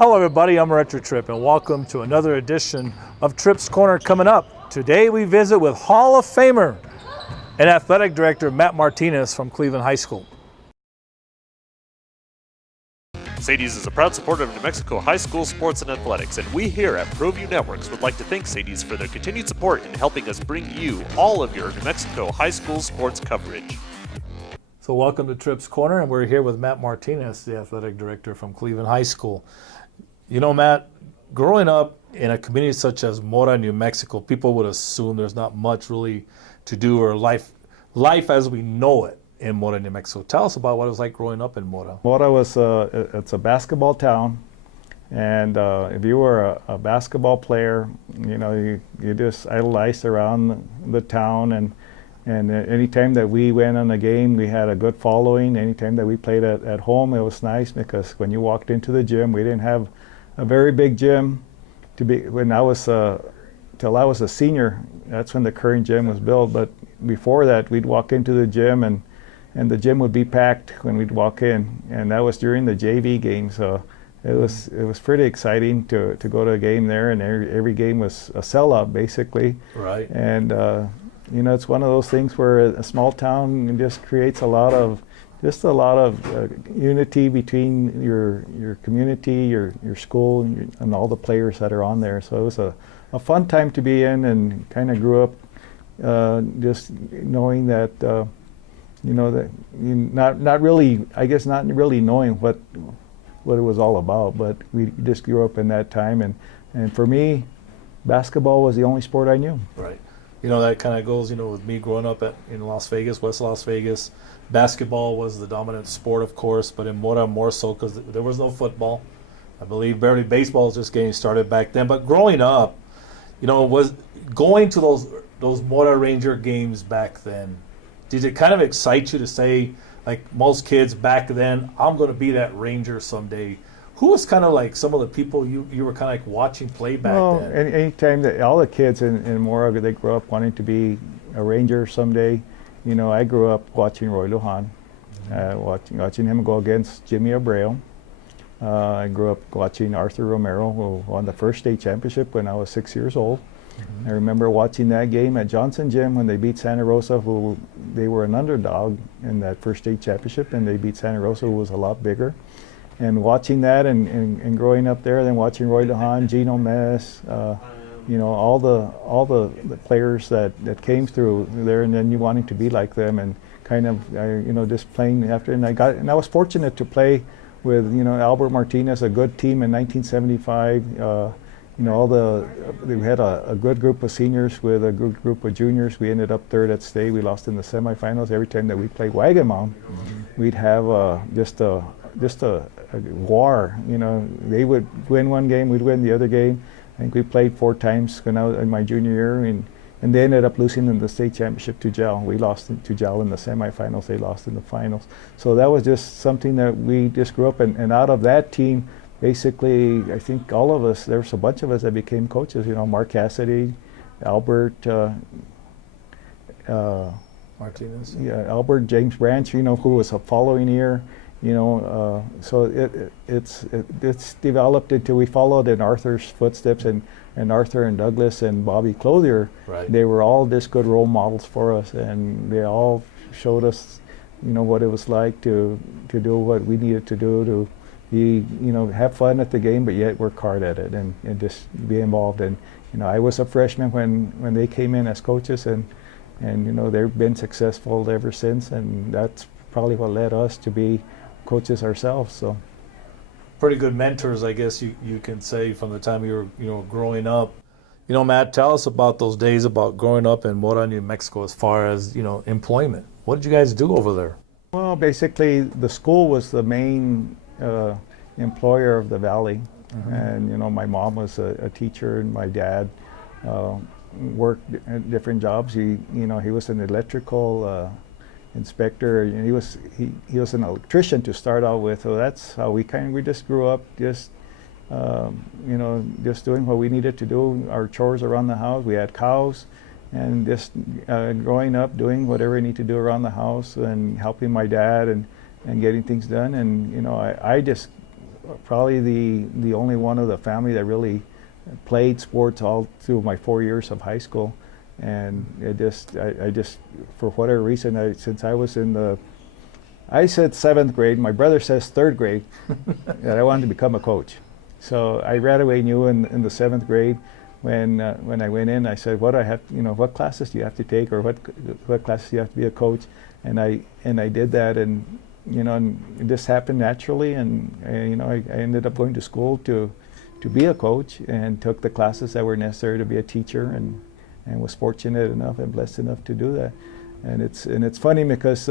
Hello everybody, I'm Tripp and welcome to another edition of Tripp's Corner coming up. Today we visit with Hall of Famer and Athletic Director Matt Martinez from Cleveland High School. Sadie's is a proud supporter of New Mexico high school sports and athletics, and we here at ProView Networks would like to thank Sadie's for their continued support in helping us bring you all of your New Mexico high school sports coverage. So welcome to Tripp's Corner, and we're here with Matt Martinez, the Athletic Director from Cleveland High School. You know, Matt, growing up in a community such as Mora, New Mexico, people would assume there's not much really to do or life as we know it in Mora, New Mexico. Tell us about what it was like growing up in Mora. Mora was it's a basketball town, and if you were a basketball player, you know, you just idolized around the town, and any time that we went on a game, we had a good following. Any time that we played at home, it was nice because when you walked into the gym, we didn't have a very big gym. Till I was a senior, that's when the current gym was built. But before that, we'd walk into the gym and the gym would be packed when we'd walk in, and that was during the JV game. So it was pretty exciting to go to a game there, and every game was a sellout basically. Right. And you know, it's one of those things where a small town just creates a lot of unity between your community, your school, and all the players that are on there. So it was a fun time to be in, and kind of grew up just knowing that you know, that not really knowing what it was all about, but we just grew up in that time, and for me, basketball was the only sport I knew. Right. You know, that kind of goes, you know, with me growing up in Las Vegas, West Las Vegas. Basketball was the dominant sport, of course, but in Mora more so because there was no football. I believe barely baseball was just getting started back then. But growing up, you know, was going to those Mora Ranger games back then, did it kind of excite you to say, like most kids back then, I'm going to be that Ranger someday? Who was kind of like some of the people you were kind of like watching play back then? Well, anytime that all the kids in Mora, they grew up wanting to be a Ranger someday. You know, I grew up watching Roy Lujan, watching him go against Jimmy Abreu. I grew up watching Arthur Romero, who won the first state championship when I was 6 years old. I remember watching that game at Johnson Gym when they beat Santa Rosa, who they were an underdog in that first state championship, and they beat Santa Rosa, who was a lot bigger. And watching that and growing up there, then watching Roy Lujan, Gino Mess, you know, all the players that came through there, and then you wanting to be like them, and kind of you know, just playing after. And I was fortunate to play with, you know, Albert Martinez, a good team in 1975. You know, we had a good group of seniors with a good group of juniors. We ended up third at state. We lost in the semifinals. Every time that we played Wagamon, we'd have just a war. You know, they would win one game, we'd win the other game. I think we played 4 times when I was in my junior year, and they ended up losing in the state championship to Gel. We lost to Gel in the semifinals. They lost in the finals. So that was just something that we just grew up in. And out of that team, basically, I think all of us, there was a bunch of us that became coaches. You know, Mark Cassidy, Albert, Martinez. Yeah, Albert, James Branch, you know, who was a following year. You know, so it's developed into, we followed in Arthur's footsteps, and Arthur and Douglas and Bobby Clothier. Right. They were all just good role models for us, and they all showed us, you know, what it was like to do what we needed to do to be, you know, have fun at the game, but yet work hard at it and just be involved. And you know, I was a freshman when they came in as coaches, and you know, they've been successful ever since, and that's probably what led us to be coaches ourselves. So pretty good mentors, I guess you can say, from the time you were, you know, growing up. You know, Matt, tell us about those days about growing up in Mora, New Mexico, as far as, you know, employment. What did you guys do over there? Well, basically the school was the main employer of the valley. And you know, my mom was a teacher, and my dad worked at different jobs. He was an electrical inspector, and he was an electrician to start out with. So that's how we just grew up, just you know, just doing what we needed to do, our chores around the house. We had cows, and just growing up doing whatever I need to do around the house and helping my dad and getting things done. And you know, I just probably the only one of the family that really played sports all through my 4 years of high school. And I just, for whatever reason, since I was I said 7th grade, my brother says 3rd grade, that I wanted to become a coach. So I right away knew in the 7th grade when I went in, I said, what classes do you have to take, or what classes do you have to be a coach? And I did that, and and it just happened naturally, and I ended up going to school to be a coach, and took the classes that were necessary to be a teacher, and was fortunate enough and blessed enough to do that. And it's funny because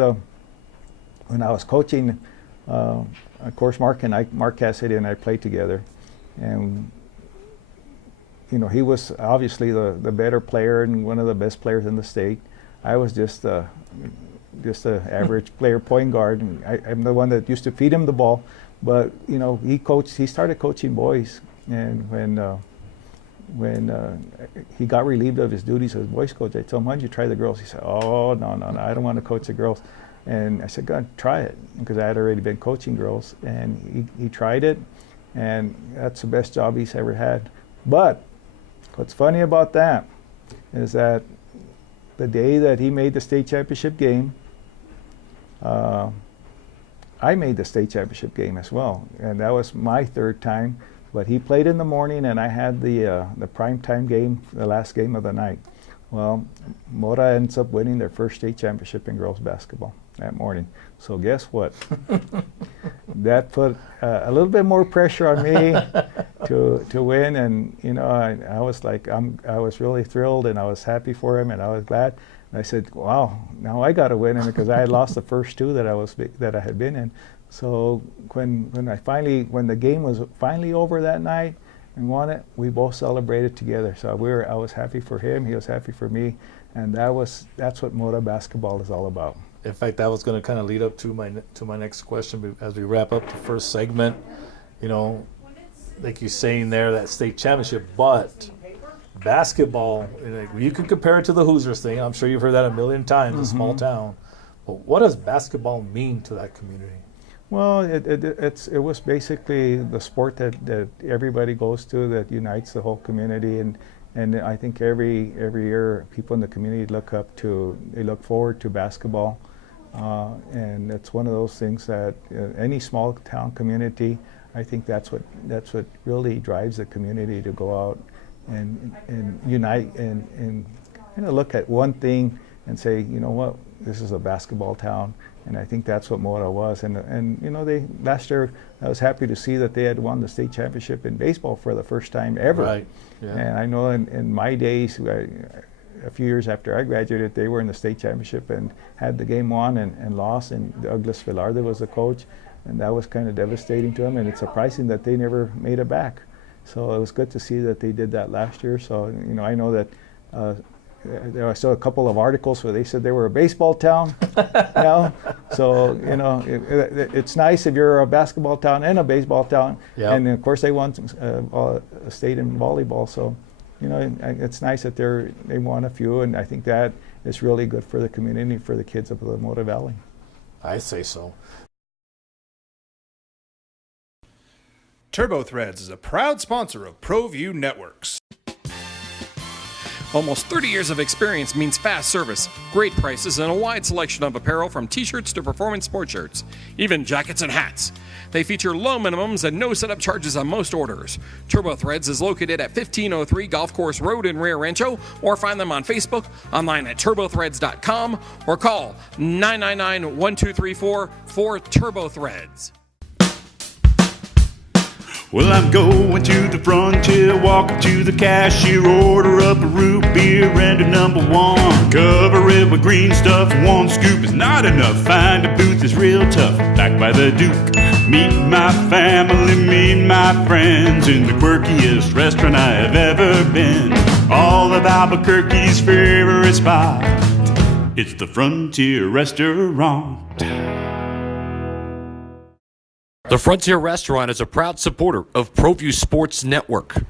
when I was coaching, of course Mark Cassidy and I played together, and he was obviously the better player and one of the best players in the state. I was just a average player, point guard, and I'm the one that used to feed him the ball. But he started coaching boys, and when he got relieved of his duties as boys coach, I told him, "Why don't you try the girls?" He said, "Oh, no, I don't want to coach the girls." And I said, "Go ahead, try it," because I had already been coaching girls. And he tried it, and that's the best job he's ever had. But what's funny about that is that the day that he made the state championship game, I made the state championship game as well, and that was my 3rd time. But he played in the morning, and I had the prime time game, the last game of the night. Well, Mora ends up winning their first state championship in girls basketball that morning. So guess what? That put a little bit more pressure on me to win, and I was like, I was really thrilled, and I was happy for him, and I was glad. And I said, "Wow, now I got to win," because I had lost the first 2 that I had been in. So when the game was finally over that night and won it, we both celebrated together. So I was happy for him, he was happy for me, and that's what Mora basketball is all about. In fact, that was going to kind of lead up to my next question as we wrap up the first segment. Like you're saying there, that state championship, but basketball, you can compare it to the Hoosiers thing. I'm sure you've heard that a million times, a small town. But what does basketball mean to that community? Well, it was basically the sport that everybody goes to, that unites the whole community, and I think every year people in the community look forward to basketball, and it's one of those things that any small town community, I think that's what really drives the community to go out and unite and kind of look at one thing and say, what, this is a basketball town. And I think that's what Mora was. And last year, I was happy to see that they had won the state championship in baseball for the first time ever. Right. Yeah. And I know in my days, a few years after I graduated, they were in the state championship and had the game won and lost. And Douglas Velarde was the coach, and that was kind of devastating to them. And it's surprising that they never made it back. So it was good to see that they did that last year. So I know that. I saw a couple of articles where they said they were a baseball town now. So, it's nice if you're a basketball town and a baseball town. Yep. And of course they won a state in volleyball. So, it's nice that they won a few, and I think that is really good for the community, for the kids of the Mora Valley. I say so. TurboThreads is a proud sponsor of ProView Networks. Almost 30 years of experience means fast service, great prices, and a wide selection of apparel from t-shirts to performance sport shirts, even jackets and hats. They feature low minimums and no setup charges on most orders. TurboThreads is located at 1503 Golf Course Road in Rio Rancho, or find them on Facebook, online at turbothreads.com, or call 999-1234 for TurboThreads. Well, I'm going to the frontier, walk up to the cashier, order up a root beer and a number 1. Cover it with green stuff, 1 scoop is not enough. Find a booth is real tough, back by the Duke. Meet my family, meet my friends in the quirkiest restaurant I have ever been. All of Albuquerque's favorite spot, it's the Frontier Restaurant. The Frontier Restaurant is a proud supporter of ProView Sports Network.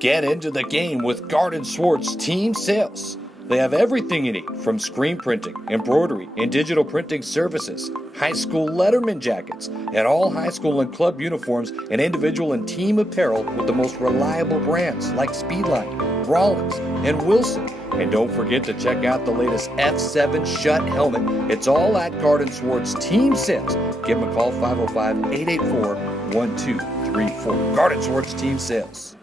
Get into the game with Garden Swartz Team Sales. They have everything you need, from screen printing, embroidery, and digital printing services, high school letterman jackets, and all high school and club uniforms and individual and team apparel with the most reliable brands like Speedline, Rollins, and Wilson. And don't forget to check out the latest F7 Shut helmet. It's all at Garden Swartz Team Sales. Give them a call, 505-884-1234. Garden Swartz Team Sales.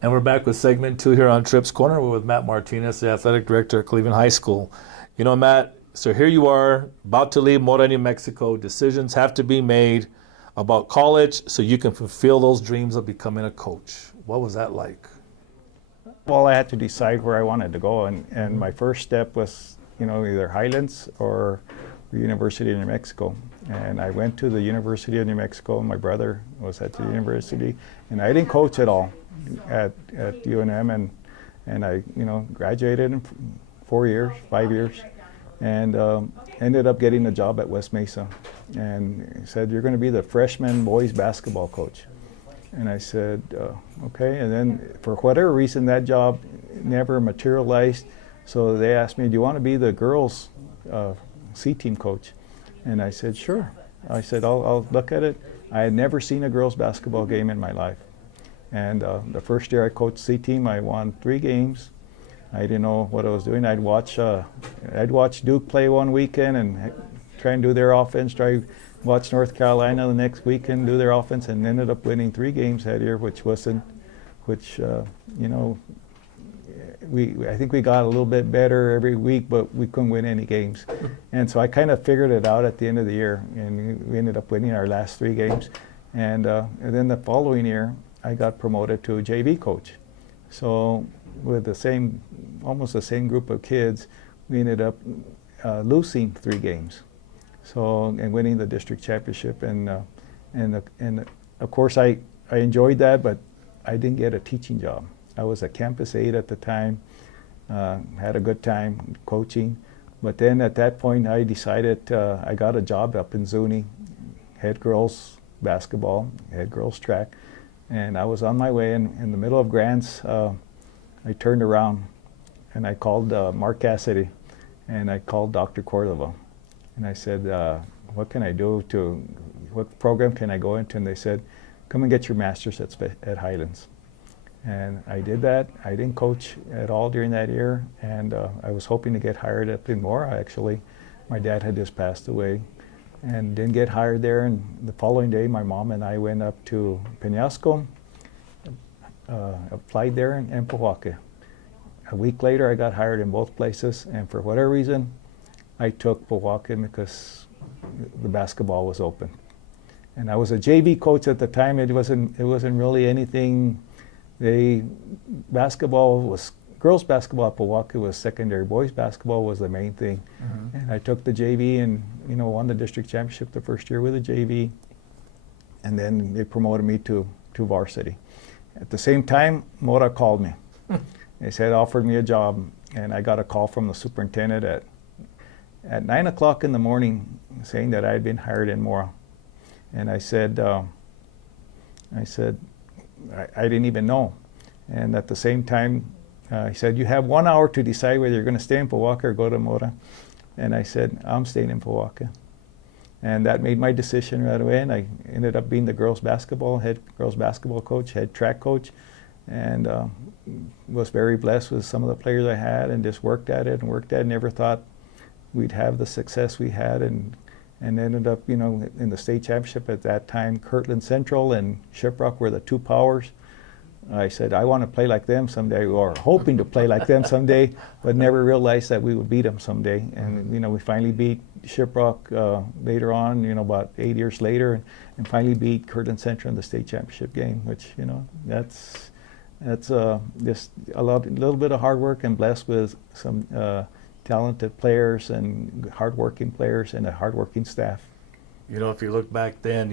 And we're back with segment 2 here on Tripp's Corner. We're with Matt Martinez, the athletic director at Cleveland High School. You know, Matt, so here you are, about to leave Mora, New Mexico. Decisions have to be made about college so you can fulfill those dreams of becoming a coach. What was that like? Well, I had to decide where I wanted to go, and my first step was, either Highlands or the University of New Mexico. And I went to the University of New Mexico. My brother was at the university, and I didn't coach at all at UNM, and I graduated in 5 years, and ended up getting a job at West Mesa. And he said, "You're going to be the freshman boys basketball coach." And I said, okay. And then for whatever reason, that job never materialized. So they asked me, "Do you want to be the girls C-team coach?" And I said, "Sure." I said, I'll look at it. I had never seen a girls basketball game in my life. And the first year I coached C-team, I won 3 games. I didn't know what I was doing. I'd watch Duke play one weekend and try and do their offense, watch North Carolina the next weekend, do their offense, and ended up winning 3 games that year, I think we got a little bit better every week, but we couldn't win any games. And so I kind of figured it out at the end of the year, and we ended up winning our last 3 games. And then the following year, I got promoted to a JV coach. So with almost the same group of kids, we ended up losing 3 games. And winning the district championship, and of course I enjoyed that, but I didn't get a teaching job. I was a campus aide at the time, had a good time coaching, but then at that point I decided I got a job up in Zuni, head girls basketball, head girls track, and I was on my way, and in the middle of Grants, I turned around and I called Mark Cassidy, and I called Dr. Cordova. And I said, what can I do what program can I go into? And they said, come and get your master's at Highlands. And I did that. I didn't coach at all during that year, and I was hoping to get hired up in Mora, actually. My dad had just passed away and didn't get hired there. And the following day, my mom and I went up to Peñasco, applied there in Pojoaque. A week later, I got hired in both places, and for whatever reason, I took Pojoaque because the basketball was open. And I was a JV coach at the time. It wasn't really anything. Girls basketball at Pojoaque was secondary. Boys basketball was the main thing. Mm-hmm. And I took the JV and won the district championship the first year with the JV. And then they promoted me to varsity. At the same time, Mora called me. They said, offered me a job, and I got a call from the superintendent at 9 o'clock in the morning saying that I had been hired in Mora. And I said, I didn't even know. And at the same time, he said, you have 1 hour to decide whether you're going to stay in Pojoaque or go to Mora. And I said, I'm staying in Pojoaque. And that made my decision right away. And I ended up being the head girls basketball coach, head track coach, and was very blessed with some of the players I had, and just worked at it. Never thought we'd have the success we had, and ended up, in the state championship at that time. Kirtland Central and Shiprock were the 2 powers. I said, I want to play like them someday, or hoping to play like them someday, but never realized that we would beat them someday. And, we finally beat Shiprock later on, about 8 years later, and finally beat Kirtland Central in the state championship game, which, that's just a little bit of hard work, and blessed with some talented players and hardworking players and a hardworking staff. If you look back then,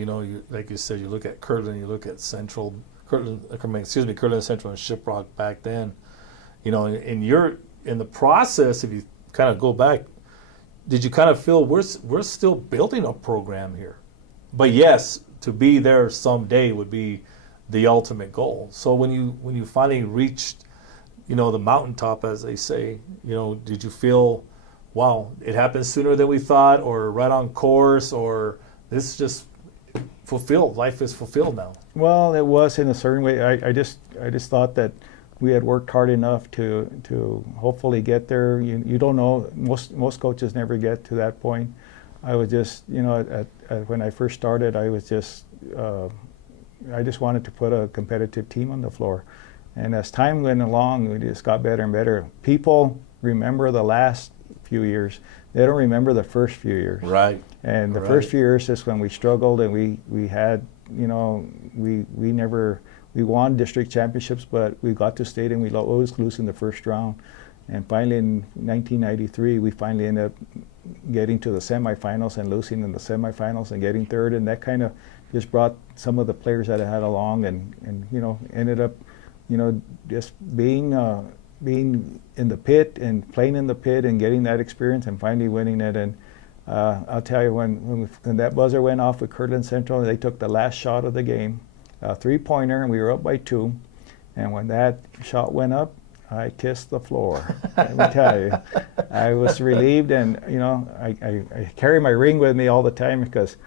like you said, you look at Kirtland, you look at Kirtland Central and Shiprock back then. In the process, if you kind of go back, did you kind of feel we're still building a program here? But yes, to be there someday would be the ultimate goal. So when you finally reached the mountaintop, as they say, did you feel, wow, it happened sooner than we thought, or right on course, or this is just fulfilled, life is fulfilled now? Well, it was in a certain way. I just thought that we had worked hard enough to hopefully get there. You don't know, most coaches never get to that point. I was just, when I first started, I was just, I just wanted to put a competitive team on the floor. And as time went along, we just got better and better. People remember the last few years. They don't remember the first few years. Right. And the first few years is when we struggled, and we had, we won district championships, but we got to state and we always lose in the first round. And finally in 1993, we finally ended up getting to the semifinals and losing in the semifinals and getting third. And that kind of just brought some of the players that I had along, and ended up, just being in the pit and playing in the pit and getting that experience and finally winning it. And I'll tell you, when that buzzer went off with Kirtland Central, they took the last shot of the game, a 3-pointer, and we were up by 2. And when that shot went up, I kissed the floor. Let me tell you, I was relieved, and I carry my ring with me all the time, because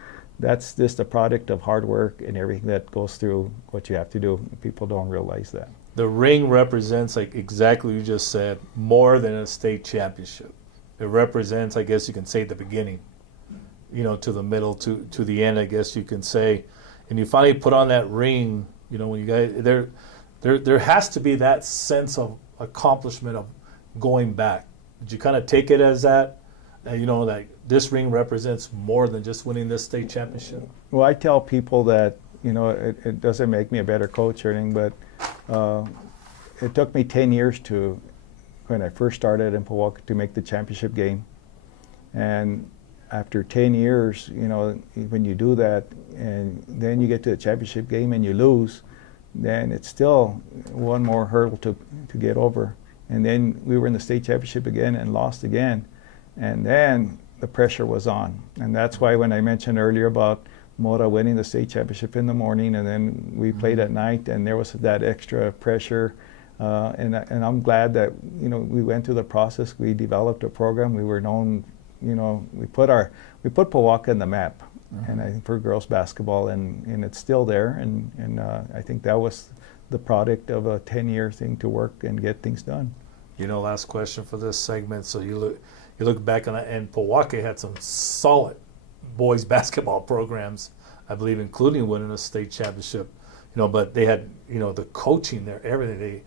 that's just a product of hard work and everything that goes through what you have to do. People don't realize that. The ring represents, like exactly what you just said, more than a state championship. It represents, I guess you can say, the beginning, to the middle, to the end, I guess you can say. And you finally put on that ring, when you guys, there has to be that sense of accomplishment of going back. Did you kind of take it as that, like this ring represents more than just winning this state championship? Well, I tell people that, it doesn't make me a better coach or anything, but it took me 10 years when I first started in Milwaukee, to make the championship game. And after 10 years, when you do that and then you get to the championship game and you lose, then it's still one more hurdle to get over. And then we were in the state championship again and lost again. And then the pressure was on. And that's why when I mentioned earlier about Mora winning the state championship in the morning, and then we played at night, and there was that extra pressure. And I'm glad that we went through the process. We developed a program. We were known. We put Milwaukee on the map, and I think for girls basketball, and it's still there. And I think that was the product of a 10-year thing to work and get things done. Last question for this segment. So you look back on it, and Milwaukee had some solid boys basketball programs, I believe, including winning a state championship. But they had the coaching there, everything.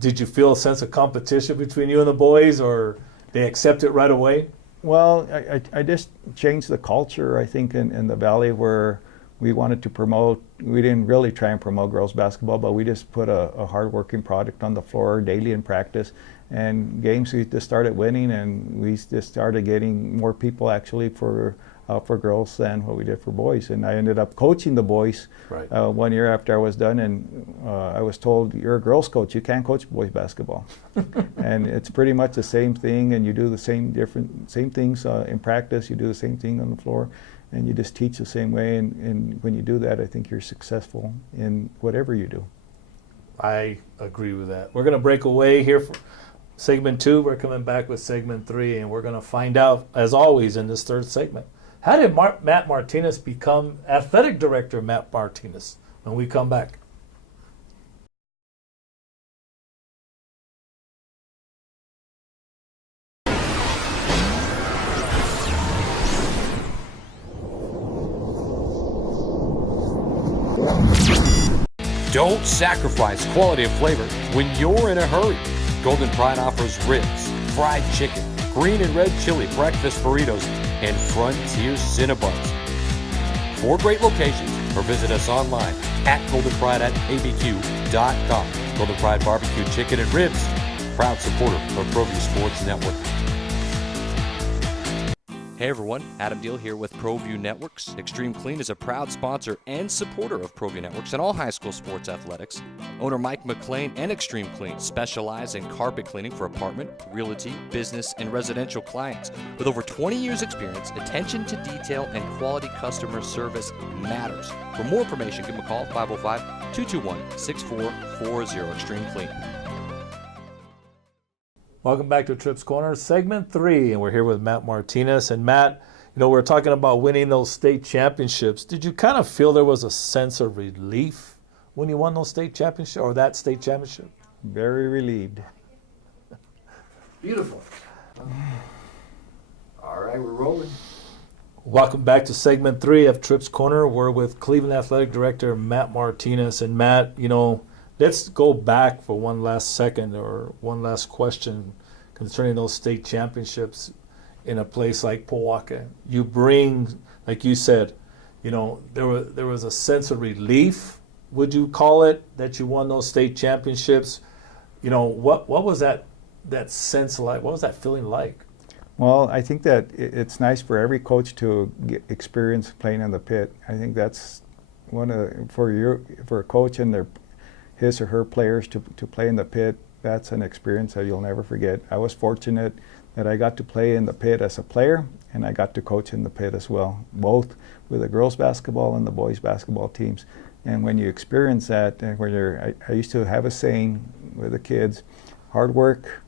Did you feel a sense of competition between you and the boys, or they accept it right away? Well, I just changed the culture, I think, in the Valley, where we wanted to promote. We didn't really try and promote girls basketball, but we just put a hard-working product on the floor daily in practice. And games, we just started winning, and we just started getting more people actually for girls than what we did for boys. And I ended up coaching the boys 1 year after I was done, and I was told, you're a girls coach, you can't coach boys basketball. And it's pretty much the same thing, and you do the same things in practice, you do the same thing on the floor, and you just teach the same way. And when you do that, I think you're successful in whatever you do. I agree with that. We're going to break away here for segment 2. We're coming back with segment 3, and we're going to find out, as always, in this third segment, how did Matt Martinez become athletic director Matt Martinez, when we come back. Don't sacrifice quality of flavor when you're in a hurry. Golden Pride offers ribs, fried chicken, green and red chili breakfast burritos, and Frontier Cinnabons. 4 great locations, or visit us online at goldenpride@abq.com. Golden Pride Barbecue Chicken and Ribs, proud supporter of ProView Sports Network. Hey everyone, Adam Deal here with ProView Networks. Extreme Clean is a proud sponsor and supporter of ProView Networks and all high school sports athletics. Owner Mike McLean and Extreme Clean specialize in carpet cleaning for apartment, realty, business, and residential clients. With over 20 years experience, attention to detail and quality customer service matters. For more information, give them a call, 505-221-6440, Extreme Clean. Welcome back to Tripp's Corner, segment 3, and we're here with Matt Martinez. And Matt, we're talking about winning those state championships. Did you kind of feel there was a sense of relief when you won those state championships or that state championship? Very relieved. Beautiful. All right, we're rolling. Welcome back to segment 3 of Tripp's Corner. We're with Cleveland Athletic Director Matt Martinez. And Matt, let's go back for one last second or one last question concerning those state championships in a place like Milwaukee. You bring, like you said, there was a sense of relief, would you call it, that you won those state championships? What was that sense like? What was that feeling like? Well, I think that it's nice for every coach to get experience playing in the pit. I think that's for a coach and his or her players to play in the pit. That's an experience that you'll never forget. I was fortunate that I got to play in the pit as a player, and I got to coach in the pit as well, both with the girls basketball and the boys basketball teams. And when you experience that, and I used to have a saying with the kids, hard work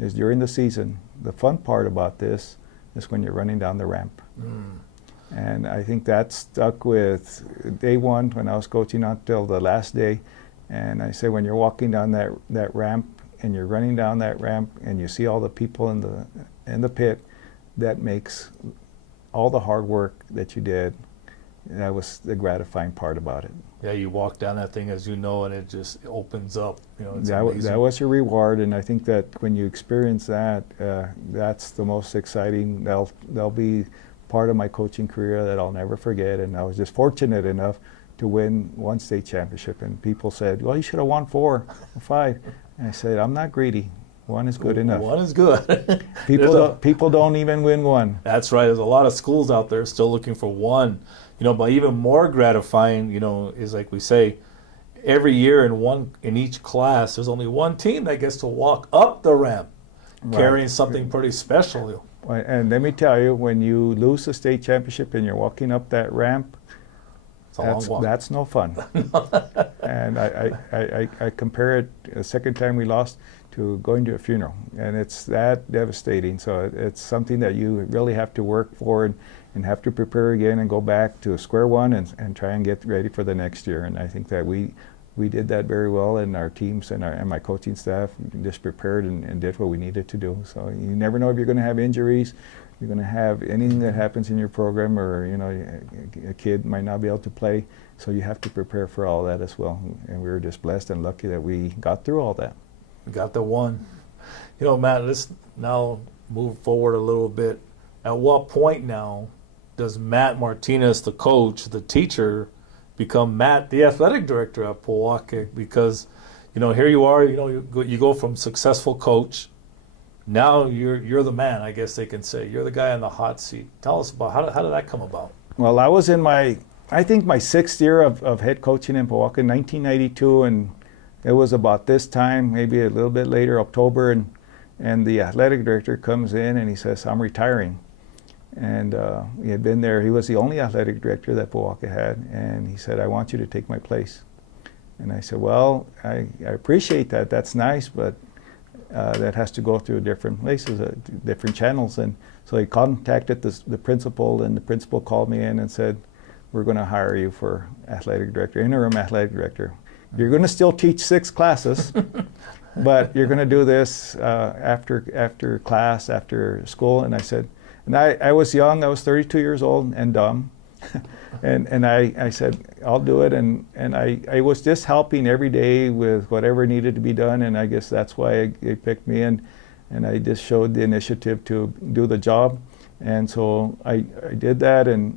is during the season. The fun part about this is when you're running down the ramp. And I think that stuck with day one when I was coaching until the last day. And I say when you're walking down that ramp and you're running down that ramp and you see all the people in the pit, that makes all the hard work that you did. That was the gratifying part about it. Yeah, you walk down that thing, as you know, and it just opens up. That was your reward, and I think that when you experience that, that's the most exciting. They'll be part of my coaching career that I'll never forget. And I was just fortunate enough to win one state championship, and people said, "Well, you should have won 4 or 5." And I said, "I'm not greedy. 1 is good enough." 1 is good. People don't even win 1. That's right. There's a lot of schools out there still looking for 1. But even more gratifying, is like we say, every year in each class, there's only 1 team that gets to walk up the ramp, carrying something pretty special. And let me tell you, when you lose the state championship and you're walking up that ramp, that's no fun. And I compare it, the second time we lost, to going to a funeral, and it's that devastating. So it's something that you really have to work for and have to prepare again and go back to square one and try and get ready for the next year. And I think that we did that very well, and our teams and my coaching staff just prepared and did what we needed to do. So you never know if you're going to have injuries, you're going to have anything that happens in your program, or a kid might not be able to play. So you have to prepare for all that as well. And we were just blessed and lucky that we got through all that. We got the 1. Matt, let's now move forward a little bit. At what point now does Matt Martinez, the coach, the teacher, become Matt, the athletic director at Milwaukee? Because, here you are, you go from successful coach, now you're the man, I guess they can say. You're the guy on the hot seat. Tell us about how did that come about? Well, I was in my 6th year of head coaching in Milwaukee, 1992, and it was about this time, maybe a little bit later, October, and the athletic director comes in and he says, "I'm retiring." And he had been there. He was the only athletic director that Milwaukee had, and he said, "I want you to take my place." And I said, "Well, I appreciate that. That's nice, but that has to go through different places, different channels." And so he contacted the principal, and the principal called me in and said, "We're going to hire you for athletic director, interim athletic director. You're going to still teach 6 classes, but you're going to do this after class, after school." And I said, and I was young, I was 32 years old and dumb. and I said, "I'll do it." And I was just helping every day with whatever needed to be done. And I guess that's why they picked me in. And I just showed the initiative to do the job. And so I did that, and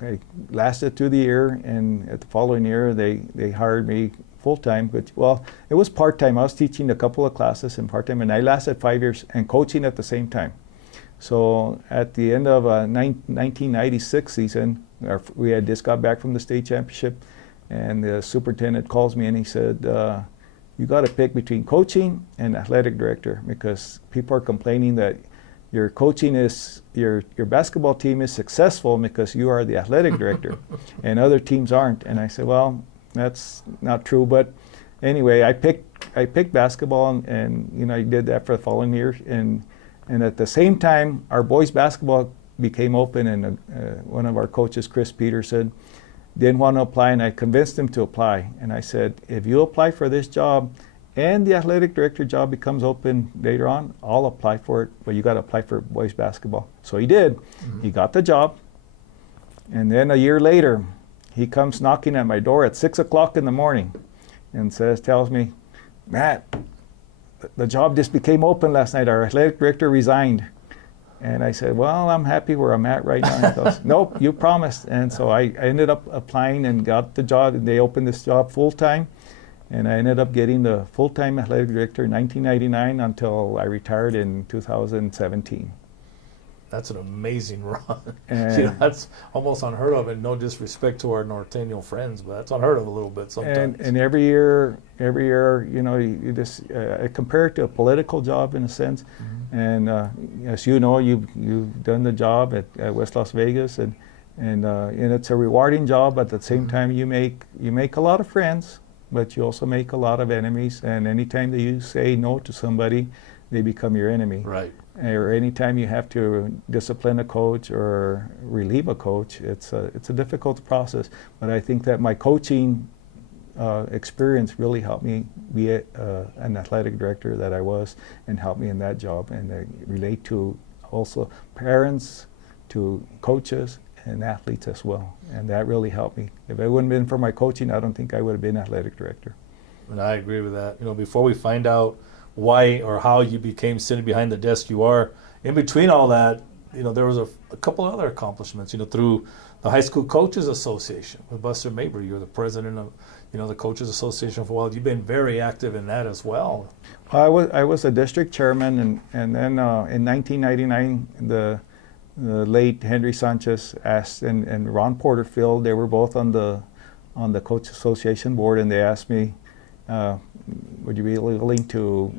I lasted through the year, and at the following year they hired me full-time. But well, it was part-time. I was teaching a couple of classes and part-time, and I lasted 5 years and coaching at the same time. So at the end of 1996 season, we had just got back from the state championship, and the superintendent calls me and he said, "You got to pick between coaching and athletic director, because people are complaining that your coaching is, your basketball team is successful because you are the athletic director and other teams aren't." And I said, "Well, that's not true, but anyway, I picked basketball, and you know, I did that for the following year, and at the same time, our boys basketball became open, and one of our coaches, Chris Peterson, didn't want to apply, and I convinced him to apply. And I said, if you apply for this job and the athletic director job becomes open later on, I'll apply for it, but you got to apply for boys basketball. So he did. Mm-hmm. He got the job. And then a year later, he comes knocking at my door at 6 o'clock in the morning and tells me, Matt, the job just became open last night. Our athletic director resigned. And I said, well, I'm happy where I'm at right now. He goes, nope, you promised. And so I ended up applying and got the job. And they opened this job full time. And I ended up getting the full-time athletic director in 1999 until I retired in 2017. That's an amazing run. And you know, that's almost unheard of, and no disrespect to our Norteño friends, but that's unheard of a little bit sometimes. And every year, you know, you just I compare it to a political job in a sense. Mm-hmm. And as you know, you've done the job at West Las Vegas, and it's a rewarding job. But at the same time, you make a lot of friends, but you also make a lot of enemies. And anytime that you say no to somebody, they become your enemy. Right. Or anytime you have to discipline a coach or relieve a coach, it's a difficult process. But I think that my coaching experience really helped me be an athletic director that I was, and helped me in that job, and relate to also parents, to coaches, and athletes as well. And that really helped me. If it wouldn't have been for my coaching, I don't think I would have been athletic director. And I agree with that. You know, before we find out why or how you became sitting behind the desk you are, in between all that, you know, there was a couple of other accomplishments, you know, through the High School Coaches Association with Buster Mabry. You're the president of, you know, the Coaches Association for a while. You've been very active in that as well. I was a district chairman, and then in 1999, the late Henry Sanchez asked, and Ron Porterfield, they were both on the Coach Association board, and they asked me, would you be willing to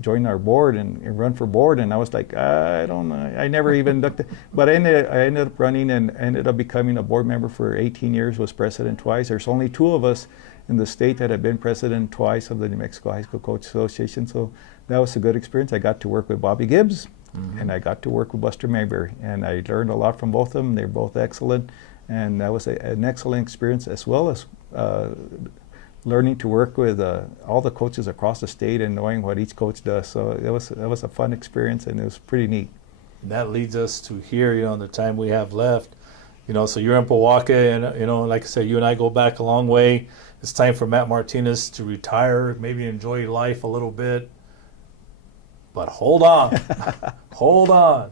join our board and run for board? And I was like, I don't know. I never even looked at, but I ended up running and ended up becoming a board member for 18 years, was president twice. There's only 2 of us in the state that have been president twice of the New Mexico High School Coach Association. So that was a good experience. I got to work with Bobby Gibbs, mm-hmm. and I got to work with Buster Mayberry, and I learned a lot from both of them. They're both excellent, and that was an excellent experience, as well as learning to work with all the coaches across the state and knowing what each coach does. So that was a fun experience, and it was pretty neat. And that leads us to here, you know, in the time we have left. You know, so you're in Powaka, and, you know, like I said, you and I go back a long way. It's time for Matt Martinez to retire, maybe enjoy life a little bit. But hold on. Hold on.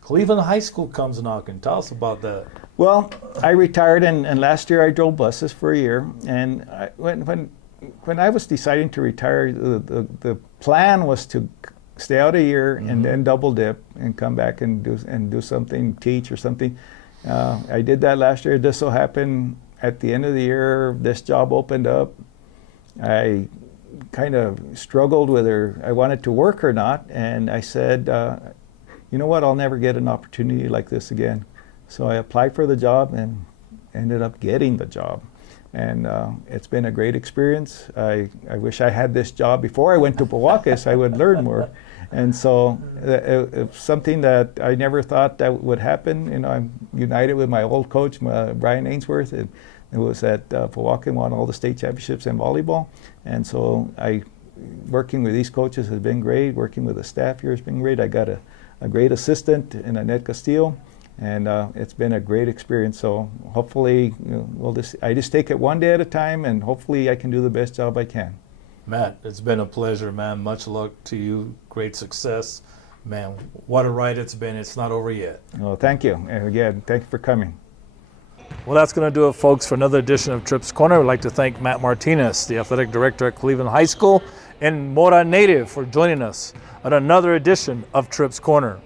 Cleveland High School comes knocking. Tell us about that. Well, I retired, and last year I drove buses for a year. And when I was deciding to retire, the plan was to stay out a year, mm-hmm. and then double dip and come back and do something, teach or something. I did that last year. It just so happened at the end of the year, this job opened up. I kind of struggled whether I wanted to work or not, and I said, you know what, I'll never get an opportunity like this again. So I applied for the job and ended up getting the job. And it's been a great experience. I wish I had this job before I went to Powaka, so I would learn more. And so it's something that I never thought that would happen. You know, I'm united with my old coach, Brian Ainsworth, and it was at Powaka, won all the state championships in volleyball. And so working with these coaches has been great. Working with the staff here has been great. I got a great assistant in Annette Castillo, and it's been a great experience. So hopefully, you know, I just take it one day at a time, and hopefully I can do the best job I can. Matt, it's been a pleasure, man. Much luck to you. Great success. Man, what a ride it's been. It's not over yet. Well, thank you. And again, thank you for coming. Well, that's going to do it, folks, for another edition of Tripp's Corner. We'd like to thank Matt Martinez, the athletic director at Cleveland High School, and Mora native for joining us on another edition of Tripp's Corner.